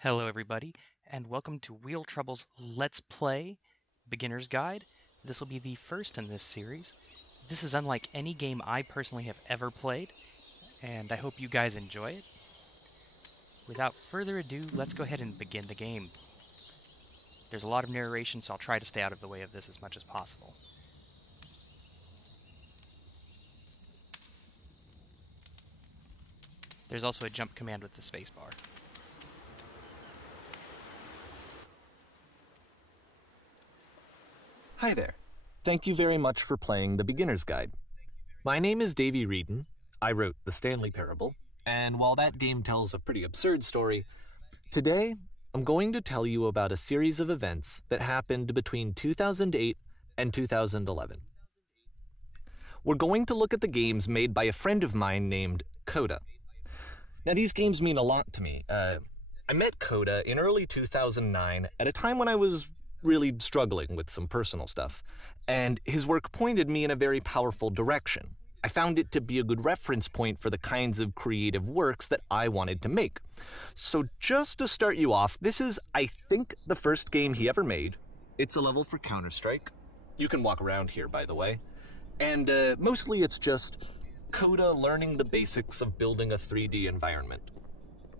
Hello everybody, and welcome to Wheel Trouble's Let's Play Beginner's Guide. This will be the first in this series. This is unlike any game I personally have ever played, and I hope you guys enjoy it. Without further ado, let's go ahead and begin the game. There's a lot of narration, so I'll try to stay out of the way of this as much as possible. There's also a jump command with the spacebar. Hi there. Thank you very much for playing the Beginner's Guide. My name is Davey Reedon. I wrote The Stanley Parable, and while that game tells a pretty absurd story, today I'm going to tell you about a series of events that happened between 2008 and 2011. We're going to look at the games made by a friend of mine named Coda. Now, these games mean a lot to me. I met Coda in early 2009 at a time when I was really struggling with some personal stuff, and his work pointed me in a very powerful direction. I found it to be a good reference point for the kinds of creative works that I wanted to make. So just to start you off, this is, I think, the first game he ever made. It's a level for Counter-Strike. You can walk around here, by the way. And mostly it's just Coda learning the basics of building a 3D environment.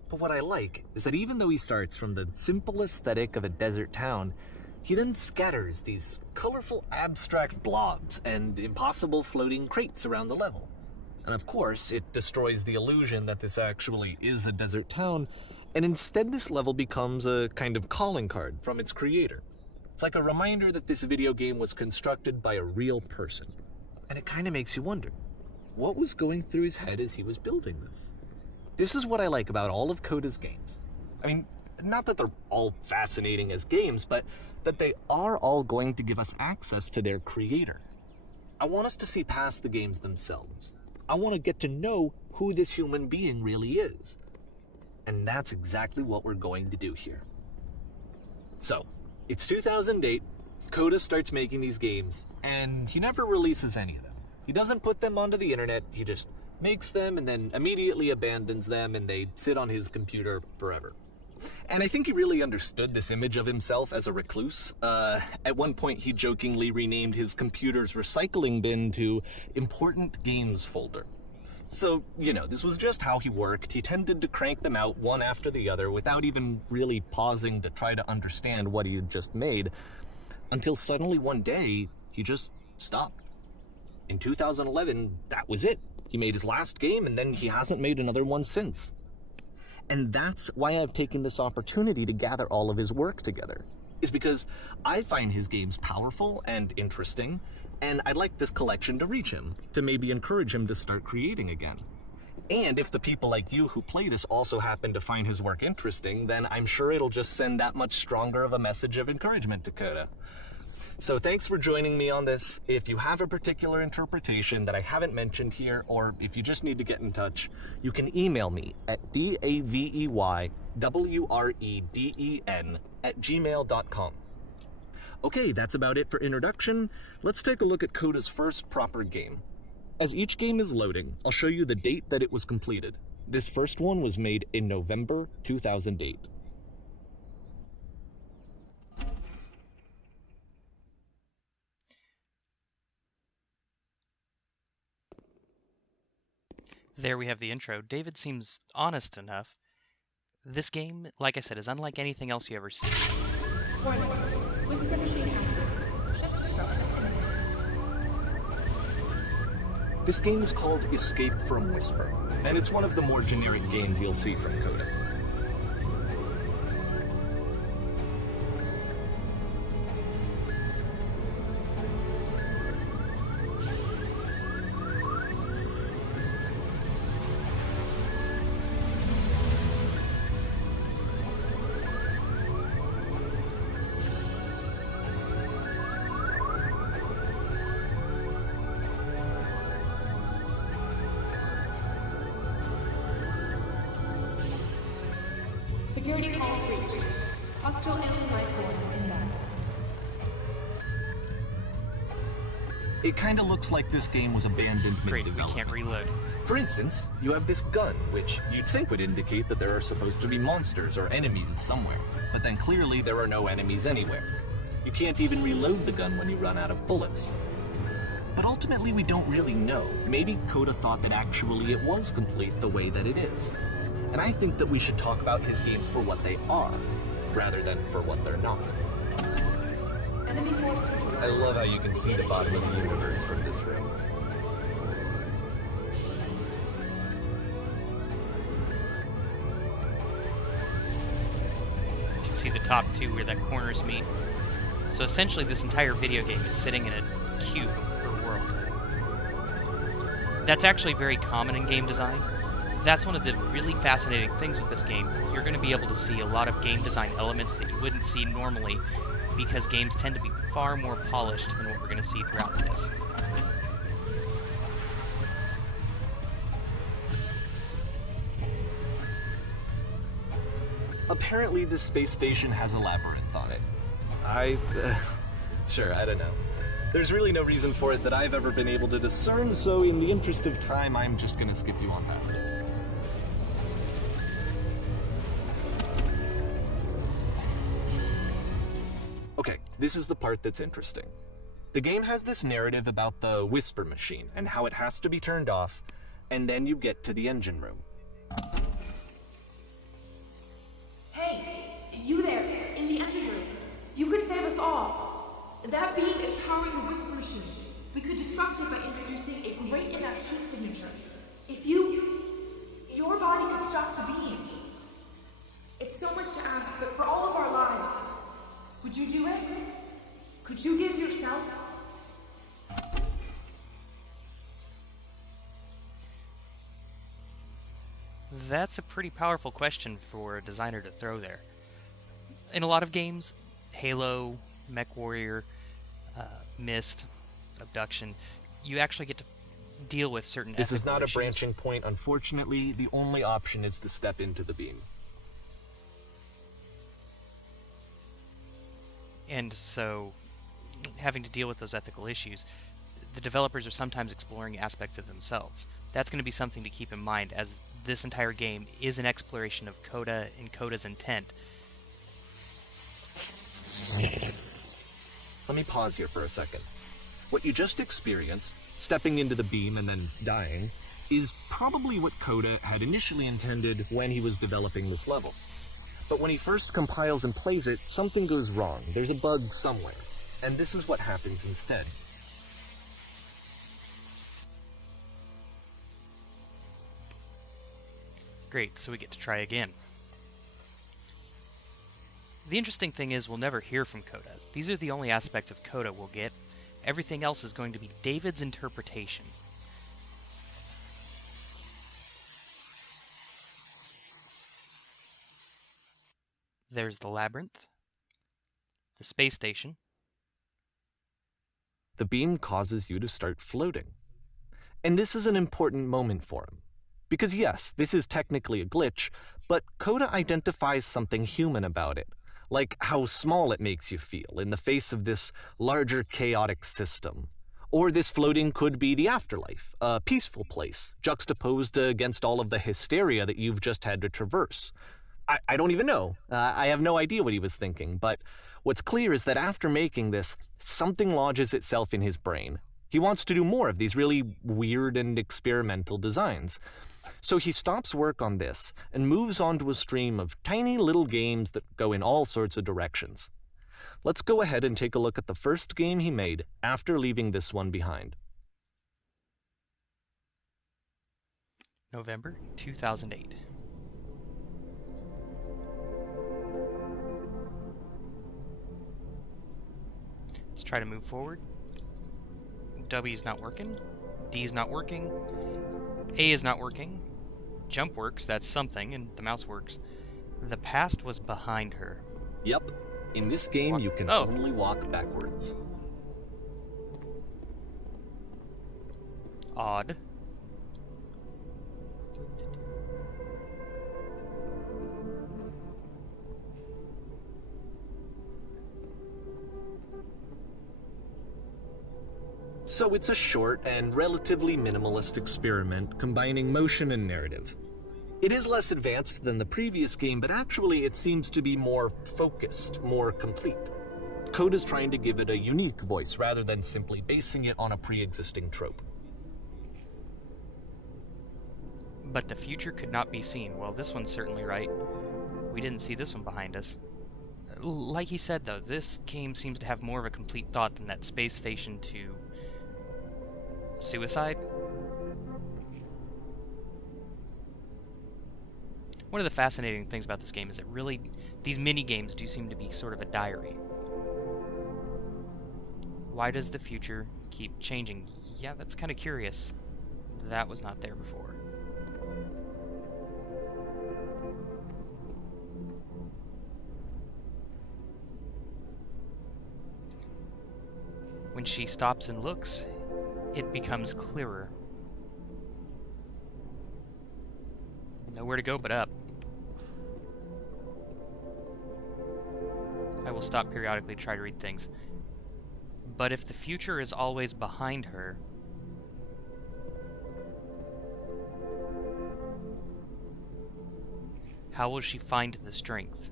But what I like is that even though he starts from the simple aesthetic of a desert town, he then scatters these colorful abstract blobs and impossible floating crates around the level. And of course, it destroys the illusion that this actually is a desert town, and instead this level becomes a kind of calling card from its creator. It's like a reminder that this video game was constructed by a real person. And it kind of makes you wonder, what was going through his head as he was building this? This is what I like about all of Coda's games. I mean, not that they're all fascinating as games, but that they are all going to give us access to their creator. I want us to see past the games themselves. I want to get to know who this human being really is. And that's exactly what we're going to do here. So, it's 2008, Coda starts making these games, and he never releases any of them. He doesn't put them onto the internet, he just makes them and then immediately abandons them, and they sit on his computer forever. And I think he really understood this image of himself as a recluse. At one point, he jokingly renamed his computer's recycling bin to Important Games Folder. So, this was just how he worked. He tended to crank them out one after the other without even really pausing to try to understand what he had just made, until suddenly one day, he just stopped. In 2011, that was it. He made his last game, and then he hasn't made another one since. And that's why I've taken this opportunity to gather all of his work together, is because I find his games powerful and interesting, and I'd like this collection to reach him, to maybe encourage him to start creating again. And if the people like you who play this also happen to find his work interesting, then I'm sure it'll just send that much stronger of a message of encouragement to Coda. So thanks for joining me on this. If you have a particular interpretation that I haven't mentioned here, or if you just need to get in touch, you can email me at daveyWreden@gmail.com. Okay, that's about it for introduction. Let's take a look at Coda's first proper game. As each game is loading, I'll show you the date that it was completed. This first one was made in November 2008. There we have the intro. David seems honest enough. This game, like I said, is unlike anything else you ever see. Warning. Whisper machine active. Shift disruption imminent. This game is called Escape from Whisper, and it's one of the more generic games you'll see from Coda. Security call breached. Hostile enemy life form inbound. It kinda looks like this game was abandoned Great, we mid-development. can't reload. For instance, you have this gun, which you'd think would indicate that there are supposed to be monsters or enemies somewhere. But then clearly there are no enemies anywhere. You can't even reload the gun when you run out of bullets. But ultimately we don't really know. Maybe Coda thought that actually it was complete the way that it is. And I think that we should talk about his games for what they are, rather than for what they're not. Enemy force control. I love how you can see the bottom of the universe from this room. You can see the top two where that corners meet. So essentially this entire video game is sitting in a cube per world. That's actually very common in game design. That's one of the really fascinating things with this game. You're going to be able to see a lot of game design elements that you wouldn't see normally because games tend to be far more polished than what we're going to see throughout this. Apparently this space station has a labyrinth on it. Sure, I don't know. There's really no reason for it that I've ever been able to discern, so in the interest of time, I'm just gonna skip you on past it. Okay, this is the part that's interesting. The game has this narrative about the whisper machine and how it has to be turned off, and then you get to the engine room. Hey, you there, in the engine room. You could save us all. That beam is powering the whisper machine. We could disrupt it by introducing a great enough heat signature. If your body could stop the beam. It's so much to ask, but for all of our lives, would you do it? Could you give yourself? That's a pretty powerful question for a designer to throw there. In a lot of games, Halo, MechWarrior, Myst, Abduction, you actually get to deal with certain This is not issues. a branching point. Unfortunately, the only option is to step into the beam. And so, having to deal with those ethical issues, the developers are sometimes exploring aspects of themselves. That's going to be something to keep in mind, as this entire game is an exploration of Coda and Coda's intent. Let me pause here for a second. What you just experienced, stepping into the beam and then dying, is probably what Coda had initially intended when he was developing this level. But when he first compiles and plays it, something goes wrong. There's a bug somewhere. And this is what happens instead. Great, so we get to try again. The interesting thing is we'll never hear from Coda. These are the only aspects of Coda we'll get. Everything else is going to be David's interpretation. There's the labyrinth, the space station. The beam causes you to start floating. And this is an important moment for him. Because yes, this is technically a glitch, but Coda identifies something human about it. Like how small it makes you feel in the face of this larger chaotic system. Or this floating could be the afterlife, a peaceful place, juxtaposed against all of the hysteria that you've just had to traverse. I don't even know. I have no idea what he was thinking, but what's clear is that after making this, something lodges itself in his brain. He wants to do more of these really weird and experimental designs. So he stops work on this and moves on to a stream of tiny little games that go in all sorts of directions. Let's go ahead and take a look at the first game he made after leaving this one behind. November 2008. Let's try to move forward. W's not working. D's not working. A is not working. Jump works, that's something, and the mouse works. The past was behind her. Yep. In this game, you can only walk backwards. Odd. So it's a short and relatively minimalist experiment combining motion and narrative. It is less advanced than the previous game, but actually it seems to be more focused, more complete. Code is trying to give it a unique voice rather than simply basing it on a pre-existing trope. But the future could not be seen. Well, this one's certainly right. We didn't see this one behind us. Like he said, though, this game seems to have more of a complete thought than that space station to suicide. One of the fascinating things about this game is that really, these mini-games do seem to be sort of a diary. Why does the future keep changing? Yeah, that's kind of curious. That was not there before. When she stops and looks, it becomes clearer. Nowhere to go but up. I will stop periodically to try to read things. But if the future is always behind her, how will she find the strength?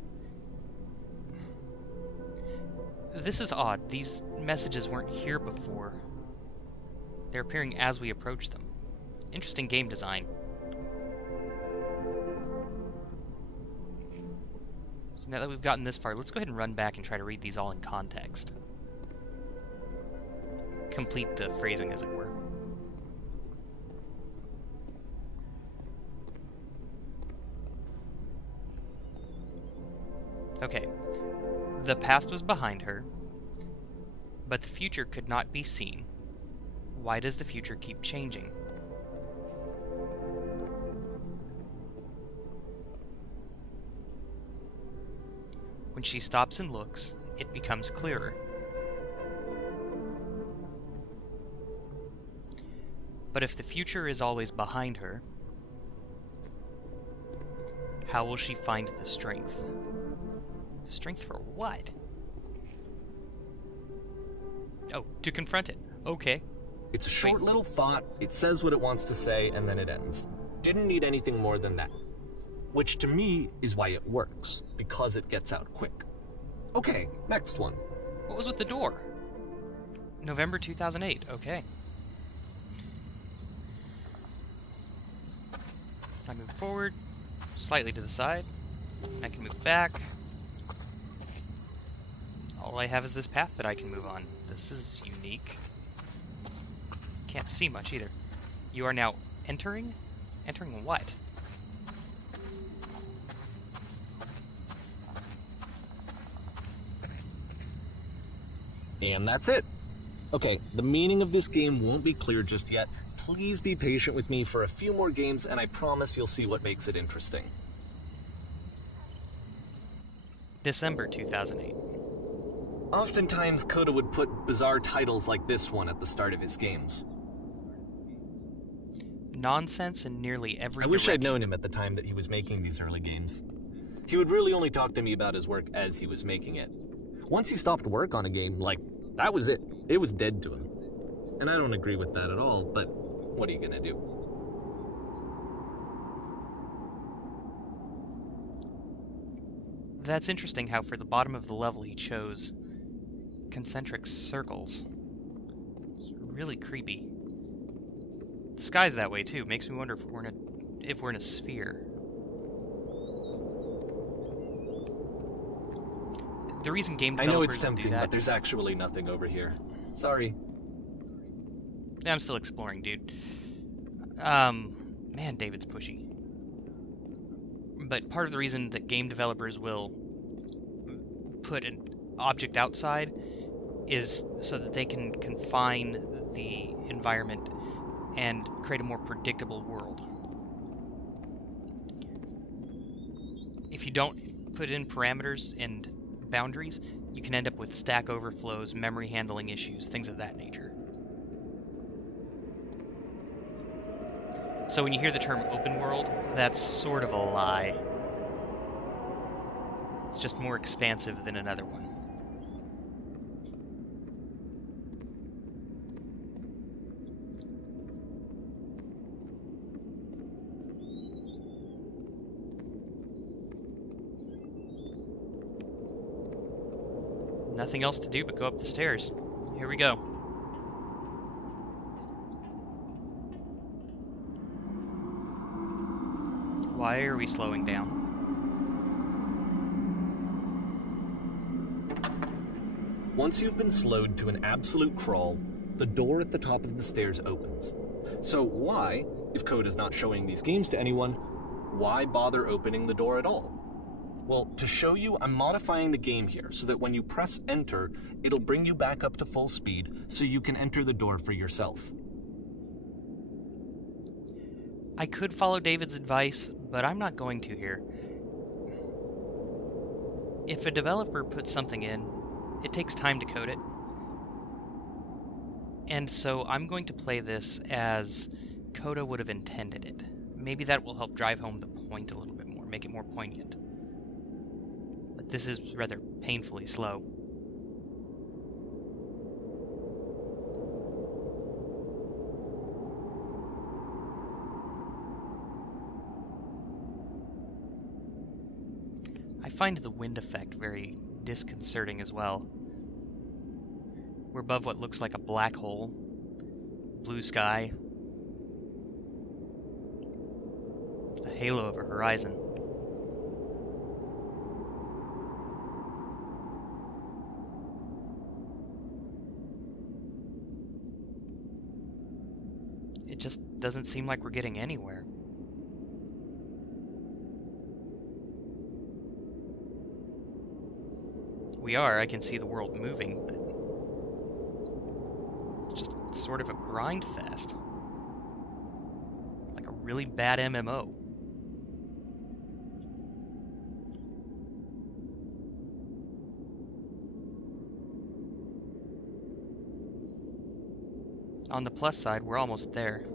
This is odd. These messages weren't here before. They're appearing as we approach them. Interesting game design. So now that we've gotten this far, let's go ahead and run back and try to read these all in context. Complete the phrasing, as it were. Okay. The past was behind her, but the future could not be seen. Why does the future keep changing? When she stops and looks, it becomes clearer. But if the future is always behind her, how will she find the strength? Strength for what? Oh, to confront it. Okay. It's a short little thought, it says what it wants to say, and then it ends. Didn't need anything more than that. Which to me is why it works, because it gets out quick. Okay, next one. What was with the door? November 2008, okay. I move forward, slightly to the side. I can move back. All I have is this path that I can move on. This is unique. Can't see much either. You are now entering? Entering what? And that's it. Okay, the meaning of this game won't be clear just yet. Please be patient with me for a few more games, and I promise you'll see what makes it interesting. December 2008. Oftentimes, Coda would put bizarre titles like this one at the start of his games. Nonsense in nearly every I wish I'd direction. known him at the time that he was making these early games. He would really only talk to me about his work as he was making it. Once he stopped work on a game, that was it. It was dead to him. And I don't agree with that at all, but what are you gonna do? That's interesting how for the bottom of the level he chose concentric circles. It's really creepy. The sky's that way too. Makes me wonder if we're in a sphere. The reason game I developers know it's don't do tempting, that, but there's actually nothing over here. Sorry. Yeah, I'm still exploring, dude. Man, David's pushy. But part of the reason that game developers will put an object outside is so that they can confine the environment and create a more predictable world. If you don't put in parameters and boundaries, you can end up with stack overflows, memory handling issues, things of that nature. So when you hear the term open world, that's sort of a lie. It's just more expansive than another one. Nothing else to do but go up the stairs. Here we go. Why are we slowing down? Once you've been slowed to an absolute crawl, the door at the top of the stairs opens. So why, if code is not showing these games to anyone, why bother opening the door at all? Well, to show you, I'm modifying the game here so that when you press enter, it'll bring you back up to full speed so you can enter the door for yourself. I could follow David's advice, but I'm not going to here. If a developer puts something in, it takes time to code it. And so I'm going to play this as Coda would have intended it. Maybe that will help drive home the point a little bit more, make it more poignant. But this is rather painfully slow. I find the wind effect very disconcerting as well. We're above what looks like a black hole, blue sky, a halo of a horizon. It just doesn't seem like we're getting anywhere. We are, I can see the world moving, but it's just sort of a grind fest. Like a really bad MMO. On the plus side, we're almost there.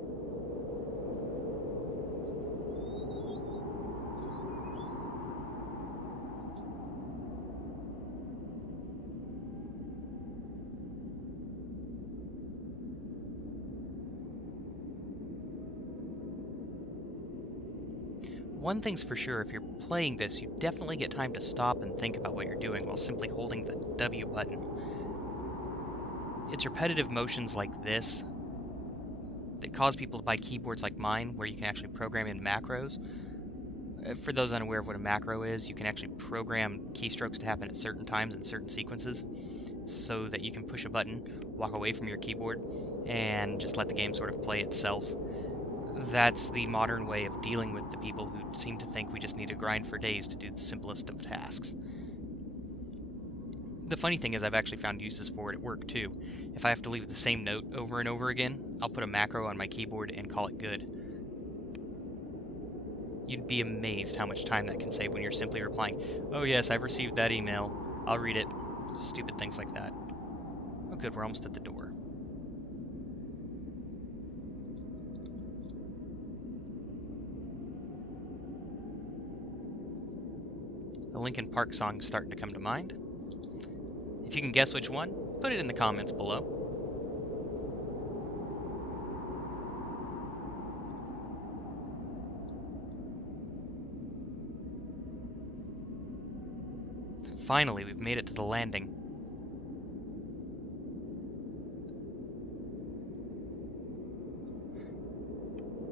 One thing's for sure, if you're playing this, you definitely get time to stop and think about what you're doing while simply holding the W button. It's repetitive motions like this that cause people to buy keyboards like mine, where you can actually program in macros. For those unaware of what a macro is, you can actually program keystrokes to happen at certain times in certain sequences, so that you can push a button, walk away from your keyboard, and just let the game sort of play itself. That's the modern way of dealing with the people who seem to think we just need to grind for days to do the simplest of tasks. The funny thing is I've actually found uses for it at work too. If I have to leave the same note over and over again, I'll put a macro on my keyboard and call it good. You'd be amazed how much time that can save when you're simply replying, "Oh yes, I've received that email. I'll read it." Stupid things like that. Oh good, we're almost at the door. The Linkin Park song's starting to come to mind. If you can guess which one, put it in the comments below. Finally, we've made it to the landing.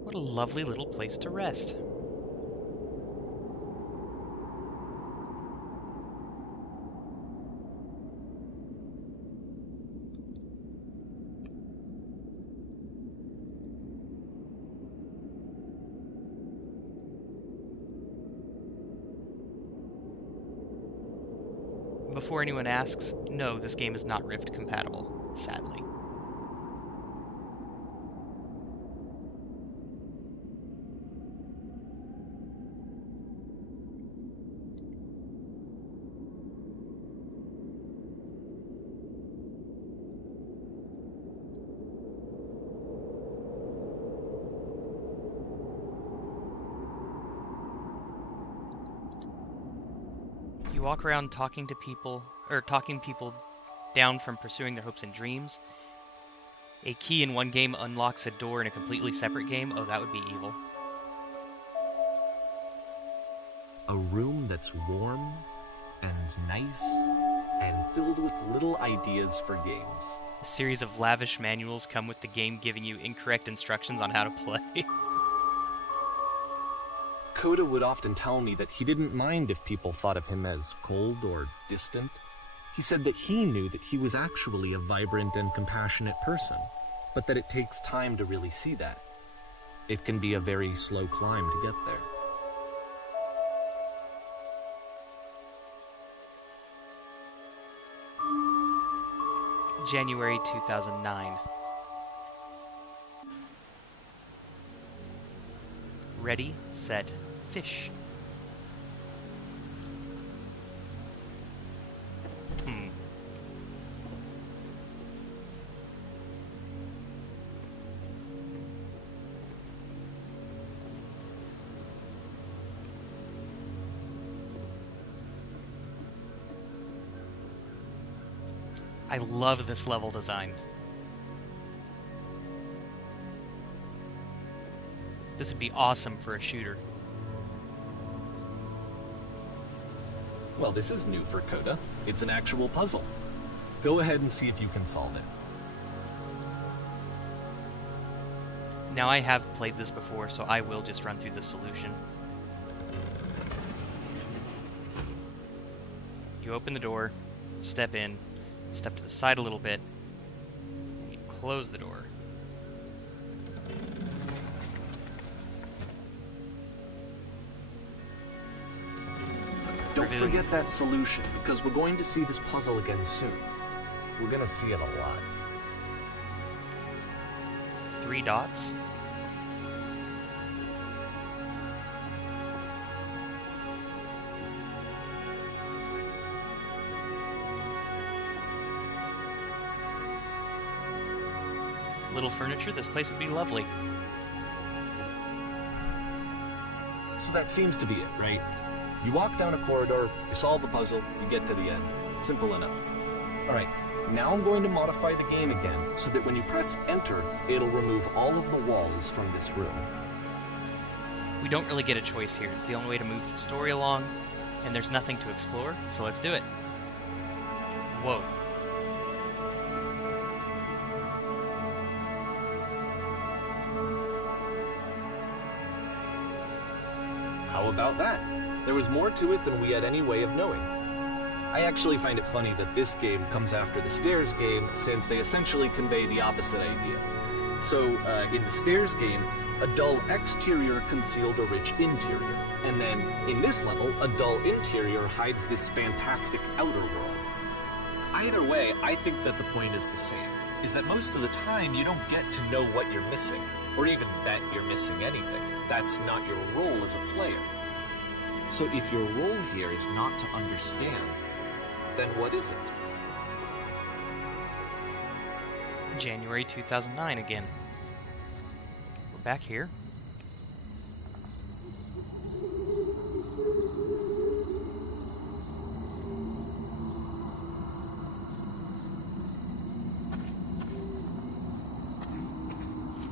What a lovely little place to rest. Before anyone asks, no, this game is not Rift compatible, sadly. You walk around talking people down from pursuing their hopes and dreams. A key in one game unlocks a door in a completely separate game. Oh, that would be evil. A room that's warm and nice and filled with little ideas for games. A series of lavish manuals come with the game giving you incorrect instructions on how to play. Coda would often tell me that he didn't mind if people thought of him as cold or distant. He said that he knew that he was actually a vibrant and compassionate person, but that it takes time to really see that. It can be a very slow climb to get there. January 2009. Ready, set, fish. I love this level design. This would be awesome for a shooter. Well, this is new for Coda. It's an actual puzzle. Go ahead and see if you can solve it. Now I have played this before, so I will just run through the solution. You open the door, step in, step to the side a little bit, and you close the door. Don't forget that solution, because we're going to see this puzzle again soon. We're going to see it a lot. 3 dots. Little furniture, this place would be lovely. So that seems to be it, right? You walk down a corridor, you solve the puzzle, you get to the end. Simple enough. Alright, now I'm going to modify the game again, so that when you press enter, it'll remove all of the walls from this room. We don't really get a choice here. It's the only way to move the story along, and there's nothing to explore, so let's do it. Whoa. How about that? There was more to it than we had any way of knowing. I actually find it funny that this game comes after the Stairs game, since they essentially convey the opposite idea. So, in the Stairs game, a dull exterior concealed a rich interior. And then, in this level, a dull interior hides this fantastic outer world. Either way, I think that the point is the same, is that most of the time you don't get to know what you're missing, or even that you're missing anything. That's not your role as a player. So if your role here is not to understand, then what is it? January 2009 again. We're back here.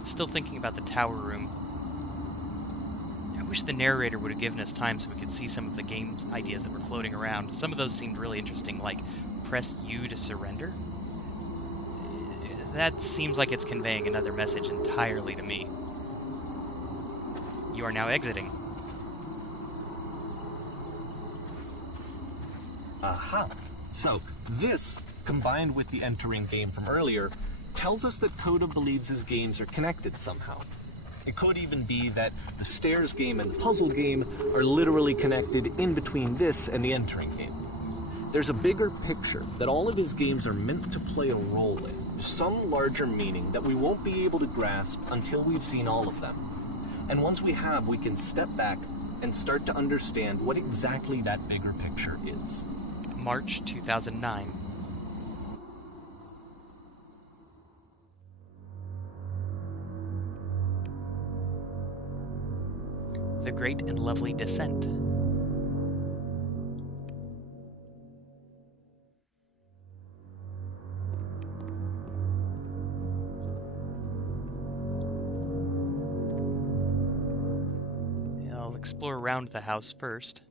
Still thinking about the tower room. I wish the narrator would have given us time so we could see some of the game's ideas that were floating around. Some of those seemed really interesting, like press U to surrender. That seems like it's conveying another message entirely to me. You are now exiting. Aha! So, this, combined with the entering game from earlier, tells us that Coda believes his games are connected somehow. It could even be that the Stairs game and the puzzle game are literally connected in between this and the entering game. There's a bigger picture that all of his games are meant to play a role in, some larger meaning that we won't be able to grasp until we've seen all of them. And once we have, we can step back and start to understand what exactly that bigger picture is. March 2009. The Great and Lovely Descent. I'll explore around the house first.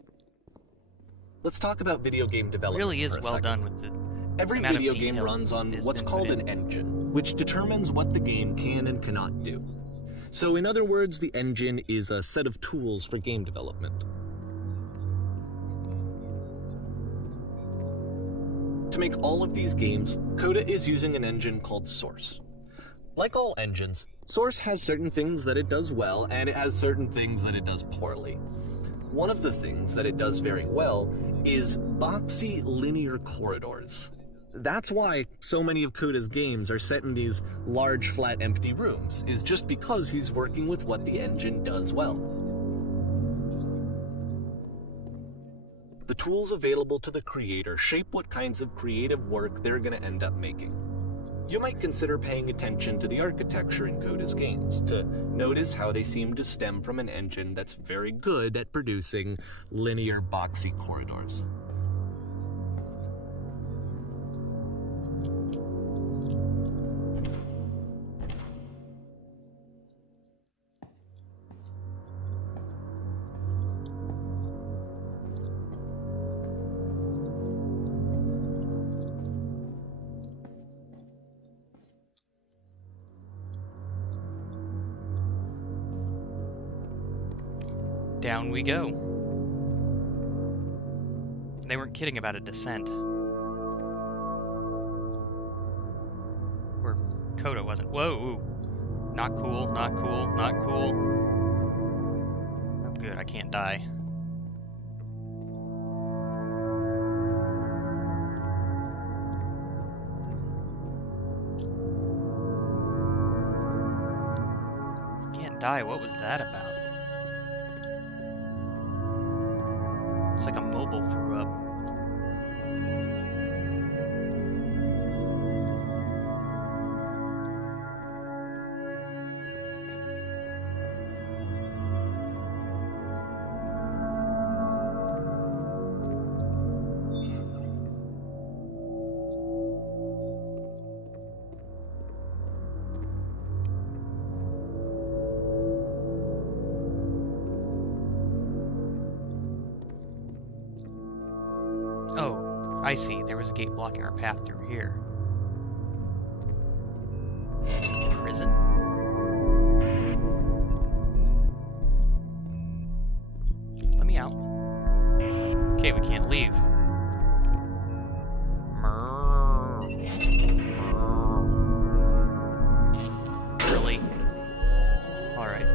let's talk about video game development Really is for a well second. done with the Every amount of video game detail runs on that has what's been called put an in. engine, which determines what the game can and cannot do. So in other words, the engine is a set of tools for game development. To make all of these games, Coda is using an engine called Source. Like all engines, Source has certain things that it does well, and it has certain things that it does poorly. One of the things that it does very well is boxy linear corridors. That's why so many of Coda's games are set in these large, flat, empty rooms, is just because he's working with what the engine does well. The tools available to the creator shape what kinds of creative work they're going to end up making. You might consider paying attention to the architecture in Coda's games to notice how they seem to stem from an engine that's very good at producing linear, boxy corridors. Down we go. They weren't kidding about a descent. Or Coda wasn't. Whoa! Not cool, not cool, not cool. Oh good, I can't die. Can't die, what was that about? It's like a mobile threw up. Oh, I see. There was a gate blocking our path through here. Prison? Let me out. Okay, we can't leave. Really? Alright.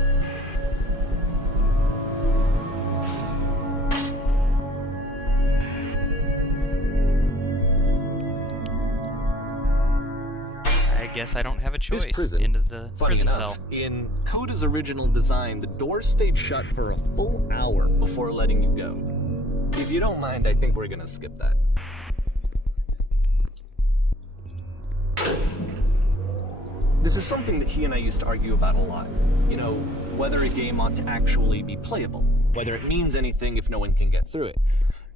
I guess I don't have a choice. This prison, Into the funny prison enough, cell. in Coda's original design, the door stayed shut for a full hour before letting you go. If you don't mind, I think we're gonna skip that. This is something that he and I used to argue about a lot. You know, whether a game ought to actually be playable, whether it means anything if no one can get through it.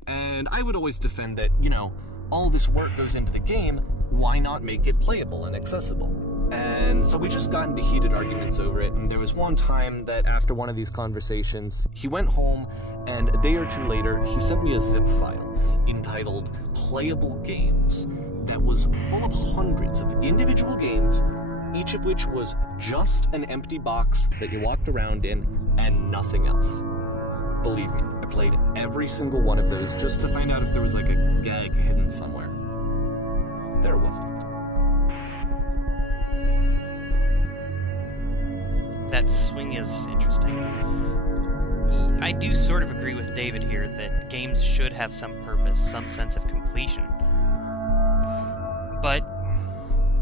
And I would always defend that, you know, all this work goes into the game, why not make it playable and accessible? And so we just got into heated arguments over it, and there was one time that after one of these conversations, he went home, and a day or two later, he sent me a zip file entitled Playable Games that was full of hundreds of individual games, each of which was just an empty box that you walked around in and nothing else. Believe me, I played every single one of those just to find out if there was like a gag hidden somewhere. There wasn't. That swing is interesting. I do sort of agree with David here that games should have some purpose, some sense of completion. But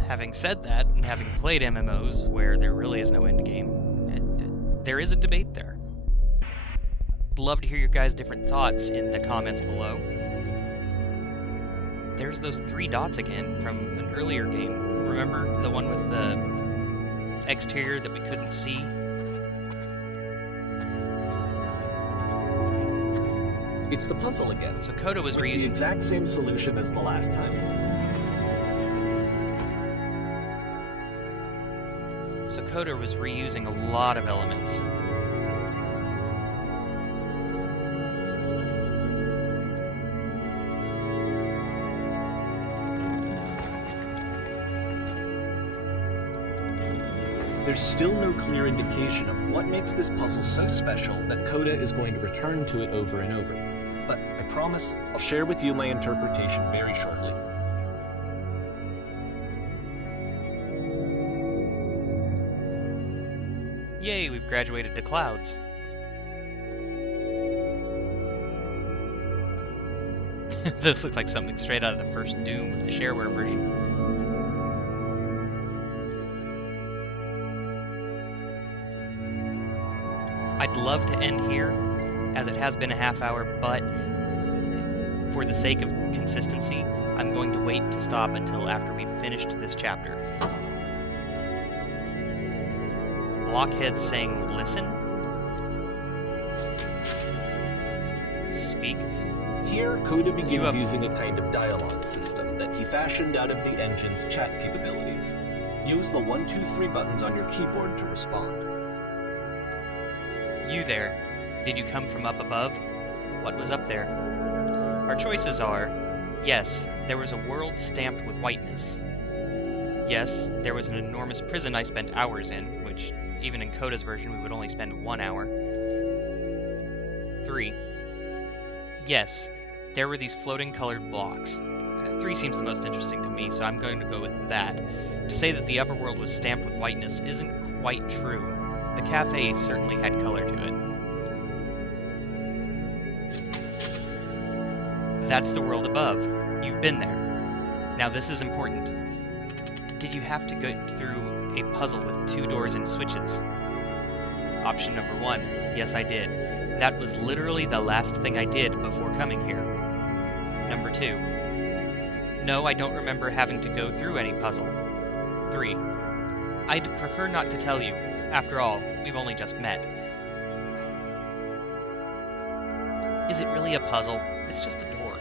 having said that, and having played MMOs where there really is no end game, there is a debate there. I'd love to hear your guys' different thoughts in the comments below. There's those 3 dots again from an earlier game. Remember the one with the exterior that we couldn't see? It's the puzzle again. So Coda was with the reusing exact same solution as the last time. So Coda was reusing a lot of elements. There's still no clear indication of what makes this puzzle so special that Coda is going to return to it over and over. But I promise I'll share with you my interpretation very shortly. Yay, we've graduated to clouds. Those look like something straight out of the first Doom of the shareware version. I'd love to end here, as it has been a half hour, but for the sake of consistency, I'm going to wait to stop until after we've finished this chapter. Blockhead saying, listen? Speak? Here, Coda begins using a kind of dialogue system that he fashioned out of the engine's chat capabilities. Use the 1, 2, 3 buttons on your keyboard to respond. You there. Did you come from up above? What was up there? Our choices are, yes, there was a world stamped with whiteness. Yes, there was an enormous prison I spent hours in, which, even in Coda's version, we would only spend 1 hour. 3. Yes, there were these floating colored blocks. 3 seems the most interesting to me, so I'm going to go with that. To say that the upper world was stamped with whiteness isn't quite true. The cafe certainly had color to it. That's the world above. You've been there. Now this is important. Did you have to go through a puzzle with 2 doors and switches? Option number 1. Yes, I did. That was literally the last thing I did before coming here. Number 2. No, I don't remember having to go through any puzzle. 3. I'd prefer not to tell you. After all, we've only just met. Is it really a puzzle? It's just a door.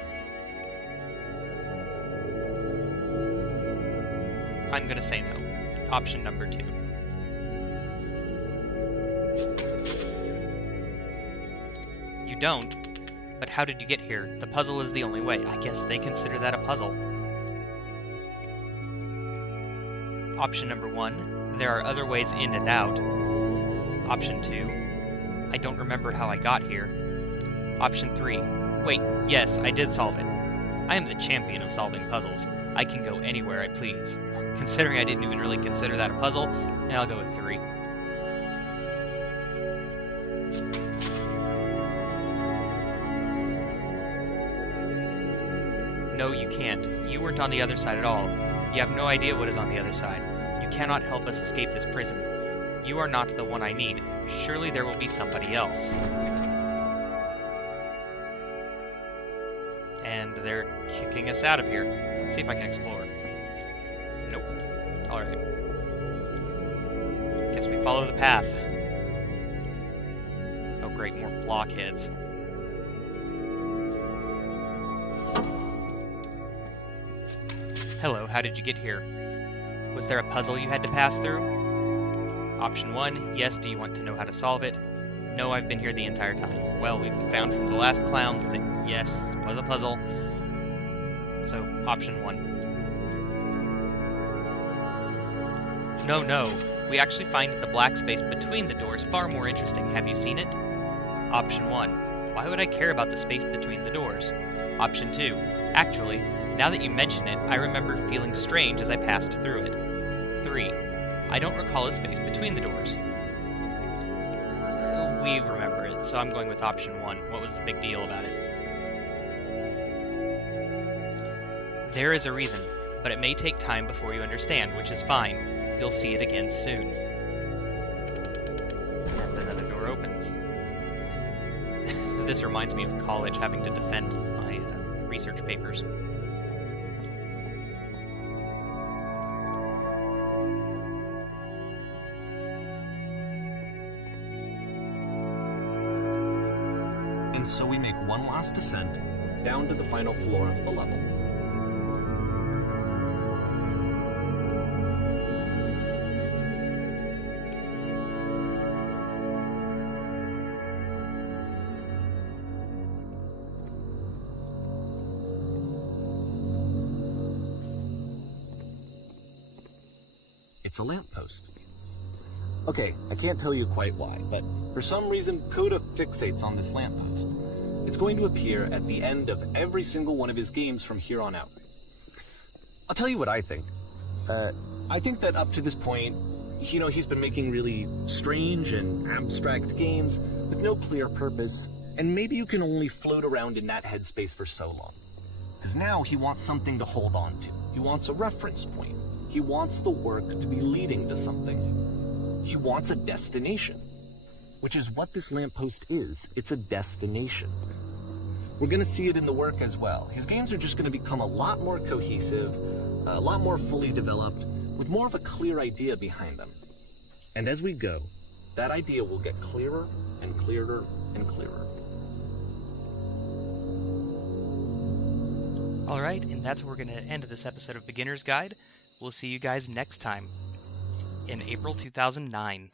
I'm gonna say no. Option number 2. You don't? But how did you get here? The puzzle is the only way. I guess they consider that a puzzle. Option number 1. There are other ways in and out. Option 2. I don't remember how I got here. Option 3. Wait, yes, I did solve it. I am the champion of solving puzzles. I can go anywhere I please. Considering I didn't even really consider that a puzzle, I'll go with 3. No, you can't. You weren't on the other side at all. You have no idea what is on the other side. You cannot help us escape this prison. You are not the one I need. Surely there will be somebody else. And they're kicking us out of here. Let's see if I can explore. Nope. Alright. Guess we follow the path. Oh great, more blockheads. Hello, how did you get here? Was there a puzzle you had to pass through? Option 1, yes, do you want to know how to solve it? No, I've been here the entire time. Well, we've found from the last clowns that yes, it was a puzzle. So, option 1. No, we actually find the black space between the doors far more interesting. Have you seen it? Option 1. Why would I care about the space between the doors? Option 2. Actually, now that you mention it, I remember feeling strange as I passed through it. 3. I don't recall a space between the doors. We remember it, so I'm going with option 1. What was the big deal about it? There is a reason, but it may take time before you understand, which is fine. You'll see it again soon. And another door opens. This reminds me of college, having to defend my research papers. And so we make one last descent down to the final floor of the level. It's a lamppost. Okay, I can't tell you quite why, but for some reason, Coda fixates on this lamppost. It's going to appear at the end of every single one of his games from here on out. I'll tell you what I think. I think that up to this point, he's been making really strange and abstract games with no clear purpose, and maybe you can only float around in that headspace for so long. Because now he wants something to hold on to. He wants a reference point. He wants the work to be leading to something. He wants a destination, which is what this lamppost is. It's a destination. We're going to see it in the work as well. His games are just going to become a lot more cohesive, a lot more fully developed, with more of a clear idea behind them. And as we go, that idea will get clearer and clearer and clearer. Alright, and that's where we're going to end this episode of Beginner's Guide. We'll see you guys next time in April 2009.